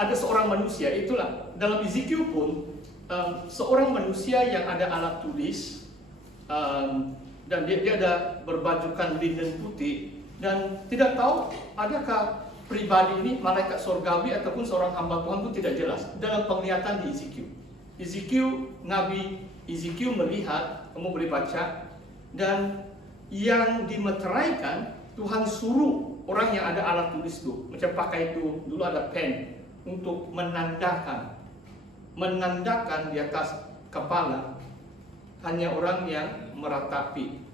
ada seorang manusia, itulah dalam Ezekiel pun seorang manusia yang ada alat tulis, dan dia ada berbajukan linen putih, dan tidak tahu adakah pribadi ini malaikat sorgawi ataupun seorang hamba Tuhan, itu tidak jelas dalam penglihatan di Ezekiel. Nabi Ezekiel melihat, kamu boleh baca, dan yang dimeteraikan Tuhan suruh orang yang ada alat tulis itu, macam pakai itu dulu ada pen, untuk menandakan di atas kepala hanya orang yang meratapi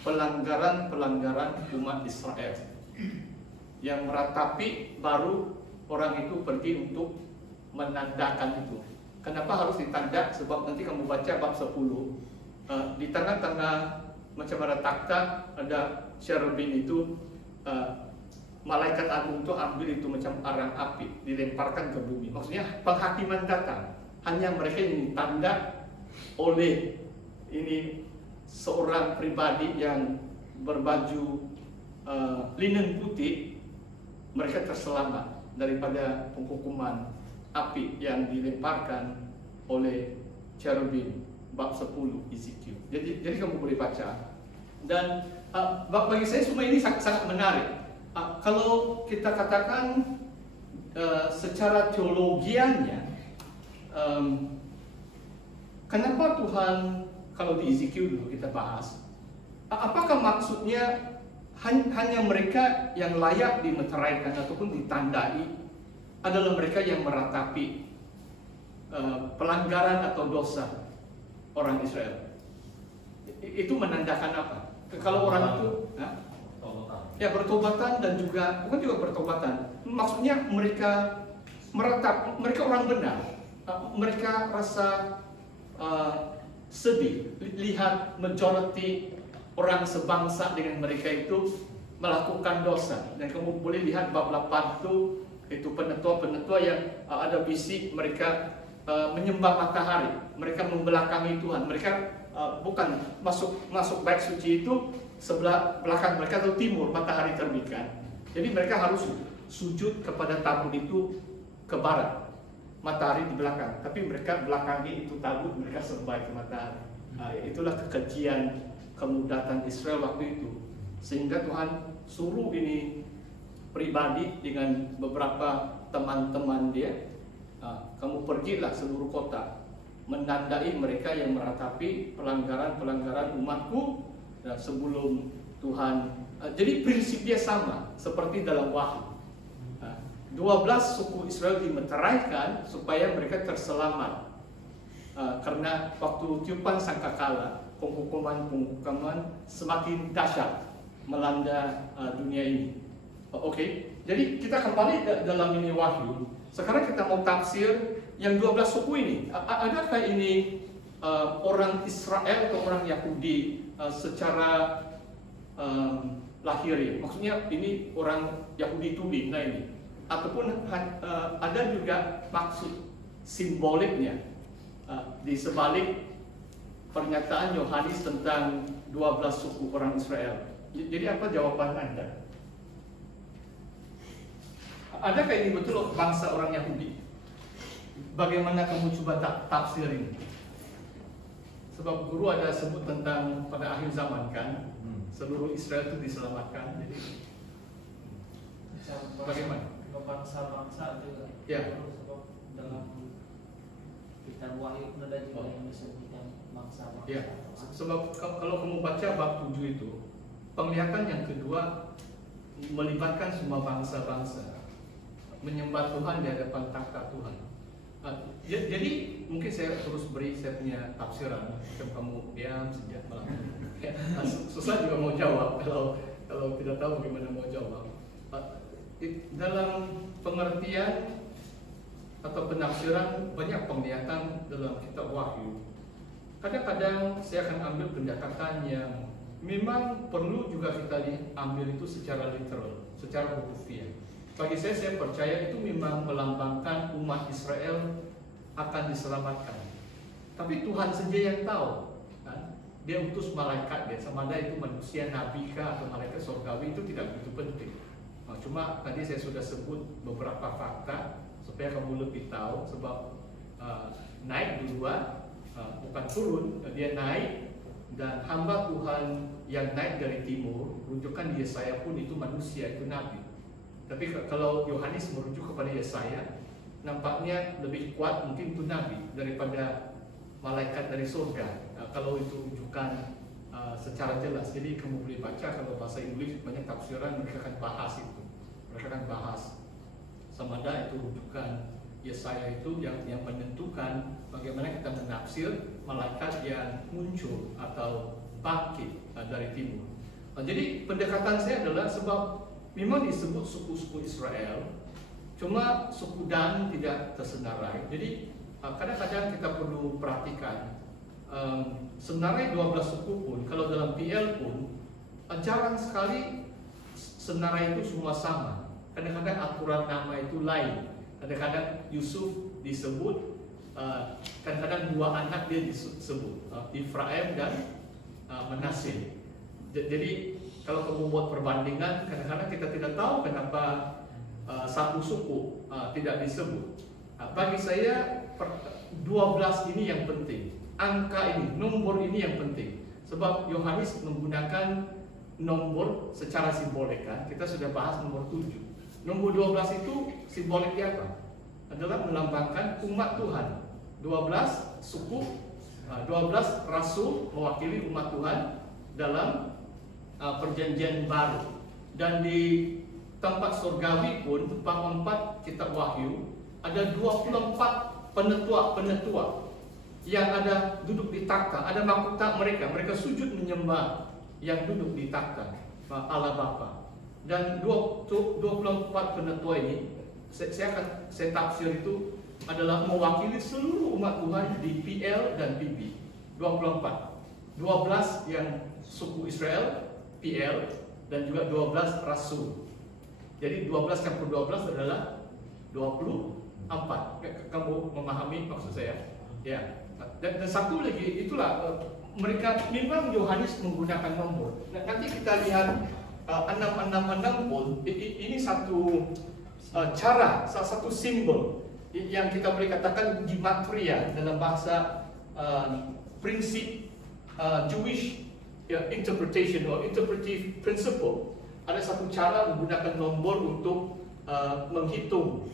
pelanggaran umat Israel. Yang meratapi, baru orang itu pergi untuk menandakan itu. Kenapa harus ditanda? Sebab nanti kamu baca bab 10, di tengah-tengah macam ada takhta, ada cherubim itu, malaikat agung itu ambil itu macam arang api, dilemparkan ke bumi. Maksudnya penghakiman datang. Hanya mereka yang ditanda oleh ini seorang pribadi yang berbaju linen putih, mereka terselamat daripada penghukuman api yang dilemparkan oleh cherubim. Bab 10 Ezekiel. Jadi kamu boleh baca. Dan bagi saya semua ini sangat menarik. Kalau kita katakan secara teologianya, kenapa Tuhan, kalau di Ezekiel dulu kita bahas, apakah maksudnya hanya mereka yang layak dimeteraikan ataupun ditandai adalah mereka yang meratapi pelanggaran atau dosa orang Israel? Itu menandakan apa? Kalau orang itu ya bertobatan, dan juga bukan juga bertobatan, maksudnya mereka meratap, mereka orang benar, mereka rasa sedih lihat majority orang sebangsa dengan mereka itu melakukan dosa. Dan kamu boleh lihat bab 8 itu penetua-penetua yang ada bisik, mereka menyembah matahari, mereka membelakangi Tuhan, mereka bukan masuk bait suci itu sebelah belakang mereka atau timur, matahari terbitkan. Jadi mereka harus sujud kepada tabut itu ke barat, matahari di belakang, tapi mereka belakangi itu tabut, mereka sembah ke matahari. Itulah kekejian kemudatan Israel waktu itu, sehingga Tuhan suruh ini pribadi dengan beberapa teman-teman dia, kamu pergilah seluruh kota, menandai mereka yang meratapi pelanggaran-pelanggaran umatku sebelum Tuhan. Jadi prinsip dia sama seperti dalam Wahyu. 12 suku Israel dimeteraikan supaya mereka terselamat, karena waktu tiupan sangkakala, penghukuman semakin dahsyat melanda dunia ini. Oke, jadi kita kembali dalam ini Wahyu. Sekarang kita mau tafsir yang 12 suku ini. Adakah ini orang Israel atau orang Yahudi secara lahiriah? Maksudnya ini orang Yahudi tulisan ini, ataupun ada juga maksud simboliknya di sebalik pernyataan Yohanes tentang 12 suku orang Israel. Jadi apa jawaban Anda? Adakah ini betul bangsa orang Yahudi? Bagaimana kamu coba tafsir ini? Sebab guru ada sebut tentang pada akhir zaman kan, seluruh Israel itu diselamatkan. Jadi bagaimana? Bangsa-bangsa juga. Ya. Sebab dalam kitab Wahyu ada juga yang disebutkan bangsa-bangsa. Ya. Sebab kalau kamu baca bab 7 itu, penglihatan yang kedua melibatkan semua bangsa-bangsa menyembah Tuhan di hadapan takhta Tuhan. Jadi mungkin saya terus beri saya punya tafsiran, macam kamu diam saja malah. Susah juga mau jawab kalau tidak tahu bagaimana mau jawab. Dalam pengertian atau penafsiran banyak penglihatan dalam kitab Wahyu. Kadang-kadang saya akan ambil pendekatan yang memang perlu juga kita ambil itu secara literal, secara hukufiah. Bagi saya percaya itu memang melambangkan umat Israel akan diselamatkan. Tapi Tuhan saja yang tahu, kan? Dia utus malaikat, dia sama ada itu manusia nabi kah atau malaikat surgawi, itu tidak begitu penting. Cuma tadi saya sudah sebut beberapa fakta supaya kamu lebih tahu, sebab naik duluan, bukan turun, dia naik. Dan hamba Tuhan yang naik dari timur, rujukan Yesaya pun itu manusia, itu nabi. Tapi kalau Yohanes merujuk kepada Yesaya, nampaknya lebih kuat mungkin itu nabi daripada malaikat dari surga. Kalau itu rujukan secara jelas, jadi kamu boleh baca. Kalau bahasa Inggris banyak tafsiran, mereka akan bahas itu. Mereka akan bahas sama ada itu rujukan Yesaya itu yang menentukan bagaimana kita menafsir malaikat yang muncul atau bangkit dari timur. Jadi pendekatan saya adalah sebab memang disebut suku-suku Israel, cuma suku Dan tidak tersenarai. Jadi kadang-kadang kita perlu perhatikan, senarai 12 suku pun, kalau dalam PL pun jarang sekali senarai itu semua sama. Kadang-kadang aturan nama itu lain. Kadang-kadang Yusuf disebut, kadang-kadang dua anak dia disebut, Efraim dan Manasye. Jadi kalau kamu buat perbandingan, kadang-kadang kita tidak tahu kenapa satu suku tidak disebut. Bagi saya 12 ini yang penting. Angka ini, nomor ini yang penting. Sebab Yohanes menggunakan nomor secara simbolik, kan? Kita sudah bahas nomor 7. Nomor 12 itu simboliknya apa? Adalah melambangkan umat Tuhan. 12 suku, 12 rasul mewakili umat Tuhan dalam perjanjian baru. Dan di tempat surgawi pun, tempat 4 kitab Wahyu, ada 24 penetua yang ada duduk di takhta. Ada mahkota mereka sujud menyembah yang duduk di takhta Allah Bapa. Dan 24 penetua ini, saya tafsir itu adalah mewakili seluruh umat Tuhan di PL dan PB. 24, 12 yang suku Israel, PL, dan juga 12 rasul. Jadi 12 campur 12 adalah 24. Kamu memahami maksud saya? Ya. Dan satu lagi, itulah mereka memang Yohanes menggunakan nomor. Nanti kita lihat 666 pun ini satu cara, salah satu simbol yang kita boleh katakan gematria dalam bahasa prinsip Jewish interpretation or interpretive principle. Ada satu cara menggunakan nomor untuk menghitung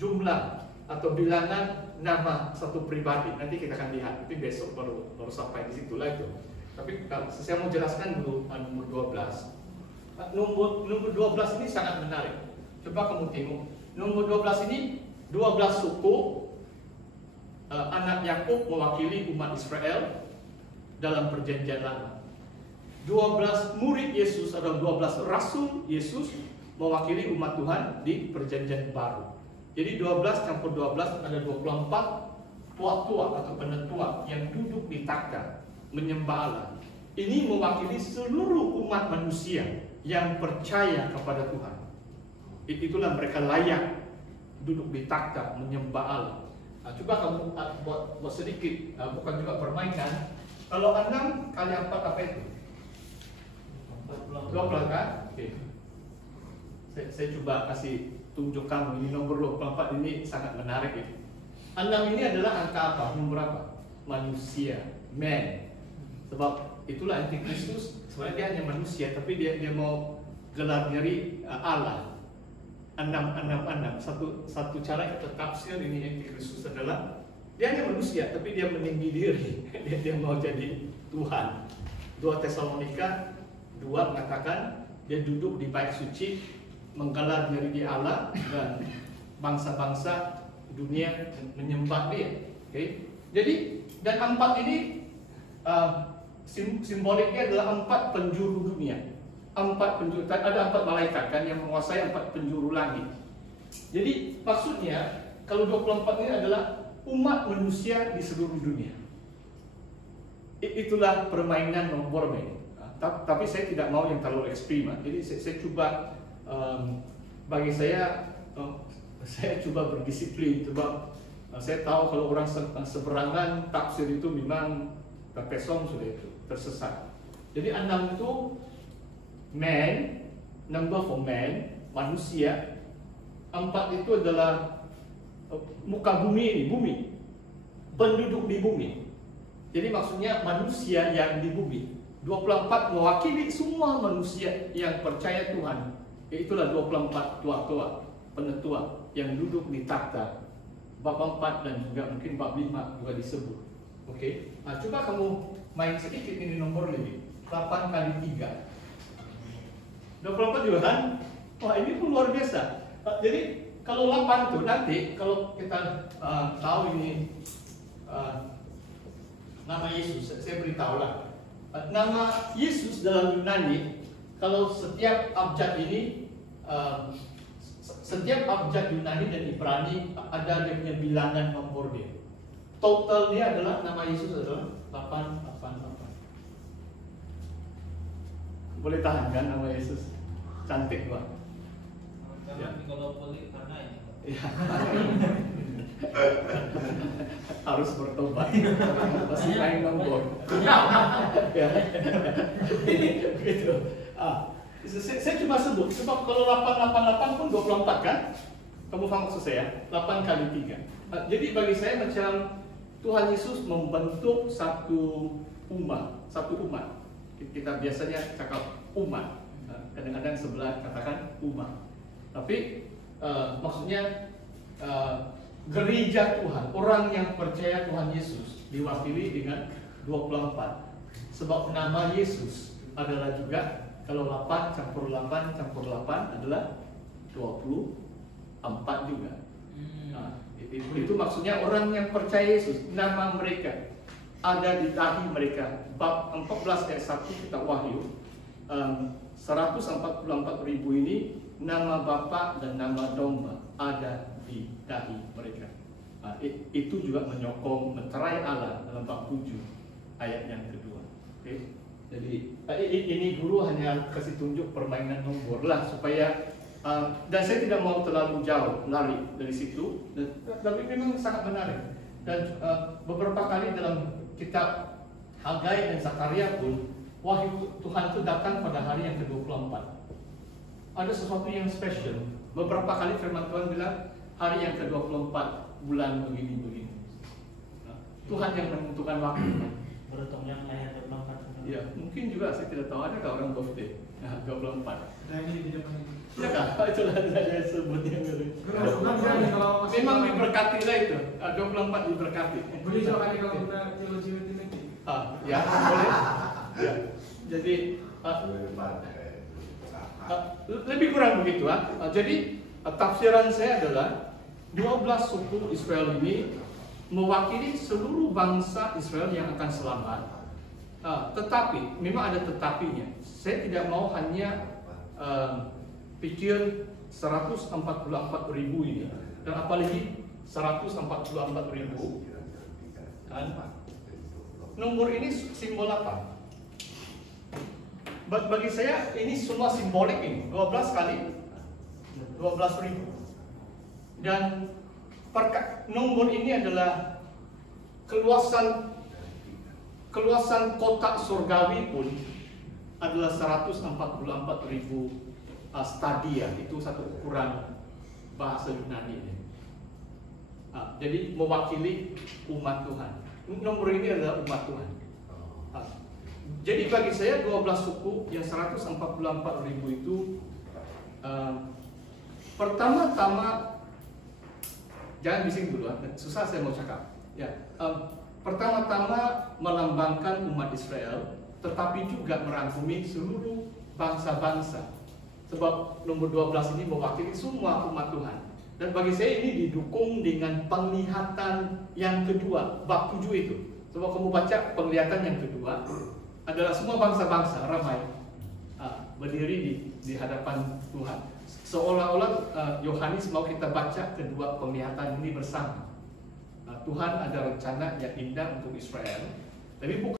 jumlah atau bilangan nama satu pribadi. Nanti kita akan lihat, tapi besok baru sampai di situ lah itu. Tapi saya mau jelaskan dulu nomor 12. Nomor 12 ini sangat menarik. Coba kamu tengok. Nomor 12 ini 12 suku anak Yakub mewakili umat Israel dalam perjanjian lama. 12 murid Yesus atau 12 rasul Yesus mewakili umat Tuhan di perjanjian baru. Jadi 12 campur 12 ada 24 tua-tua atau penetua yang duduk di takhta menyembah Allah. Ini mewakili seluruh umat manusia yang percaya kepada Tuhan. Itulah mereka layak duduk di takhta menyembah Allah. Coba kamu buat sedikit, bukan juga permainan. Kalau 6 kali 4 apa itu? 12 kan? Okay. Saya coba kasih tunjuk kamu, ini nomor 24 ini sangat menarik ya. 6 ini adalah angka apa? Nomor apa? Manusia, man. Sebab itulah Antikristus, sebenarnya dia hanya manusia, tapi dia mau gelar diri Allah. 666. Satu cara kita tafsir ini Antikristus adalah dia hanya manusia, tapi dia meninggi diri. dia mau jadi Tuhan. 2 Tesalonika 2 mengatakan dia duduk di bait suci, menggelar diri di Allah, dan bangsa-bangsa dunia menyembah dia. Okay? Jadi dan 4 ini simboliknya adalah 4 penjuru dunia. 4 penjuru, ada 4 malaikat kan yang menguasai 4 penjuru langit. Jadi maksudnya kalau 24 ini adalah umat manusia di seluruh dunia. Itulah permainan nomor ini. Tapi saya tidak mau yang terlalu ekstrim. Jadi saya coba bagi saya coba berdisiplin. Sebab saya tahu kalau orang seberangan tafsir itu memang terpesong sudah itu tersesat. Jadi 6 itu man, number for man, manusia. 4 itu adalah muka bumi ini, bumi, penduduk di bumi. Jadi maksudnya manusia yang di bumi. 24 mewakili semua manusia yang percaya Tuhan. Itulah 24 tua-tua, penetua yang duduk di takhta. Bab 4 dan juga mungkin bab 5 juga disebut. Oke. Nah, coba kamu main sedikit ini nomor lebih. 8 kali 3. 24 juga kan? Wah, ini pun luar biasa. Jadi kalau 8 tuh nanti kalau kita tahu ini nama Yesus, saya beritahu lah. Nama Yesus dalam Yunani, kalau setiap abjad ini, setiap abjad Yunani dan Ibrani ada dia punya bilangan nomor dia. Total dia adalah nama Yesus adalah 888. Boleh tahan kan nama Yesus? Cantik Pak. Karena kalau boleh karena ini. Ya. Harus bertobat. Masih main nombor. Ya. Begitu. Saya cuma sebut sebab kalau 888 pun 24 kan? Kamu paham maksud saya? 8 kali 3. Jadi bagi saya macam Tuhan Yesus membentuk satu umat. Kita biasanya cakap umat. Kadang-kadang sebelah katakan umat. Tapi maksudnya gereja Tuhan, orang yang percaya Tuhan Yesus diwakili dengan 24. Sebab nama Yesus adalah juga kalau 8 campur 8 campur 8 adalah 24 juga. Nah, itu maksudnya orang yang percaya Yesus, nama mereka ada di dahi mereka. Bab 14 ayat 1 kita Wahyu, 144.000 ini nama Bapa dan nama Domba ada di dahi mereka. Itu juga menyokong meterai Allah dalam bab 7 ayat yang kedua. Okay? Jadi ini guru hanya kasih tunjuk permainan nomor lah supaya dan saya tidak mau terlalu jauh lari dari situ, tapi memang sangat menarik. Dan beberapa kali dalam kitab Hagai dan Zakaria pun wahyu Tuhan itu datang pada hari yang ke-24. Ada sesuatu yang spesial. Beberapa kali firman Tuhan bilang hari yang ke-24 bulan begini-begini. Tuhan yang menentukan waktu. Beruntung yang lahir 24. Ya, mungkin juga saya tidak tahu ada orang birthday 24. Nah ini tidak penting. Ya kan, itulah saya sebut yang dulu. Kalau Memang diberkati lah itu. 24 diberkati. boleh juga kali kalau kita teologi nanti. Ya, boleh. Ya. Jadi lebih kurang begitu. Jadi tafsiran saya adalah 12 suku Israel ini mewakili seluruh bangsa Israel yang akan selamat. Tetapi memang ada tetapinya. Saya tidak mau hanya pikir 144.000 ini dan apalagi 144.000 kan? Nomor ini simbol apa? Bagi saya ini semua simbolik ini 12 kali 12.000 dan nomor ini adalah keluasan kotak surgawi pun adalah 144.000 stadia. Itu satu ukuran bahasa Yunani ini. Jadi mewakili umat Tuhan. Nomor ini adalah umat Tuhan. Jadi bagi saya 12 suku yang 144.000 itu pertama-tama jangan bising dulu, susah saya mau cakap. Ya, pertama-tama melambangkan umat Israel, tetapi juga merangkumi seluruh bangsa-bangsa. Sebab nomor 12 ini mewakili semua umat Tuhan. Dan bagi saya ini didukung dengan penglihatan yang kedua, bab 7 itu. Sebab kamu baca penglihatan yang kedua adalah semua bangsa-bangsa ramai berdiri di hadapan Tuhan. Seolah-olah Yohanes mau kita baca kedua penglihatan ini bersama. Tuhan ada rencana yang indah untuk Israel, tapi bukan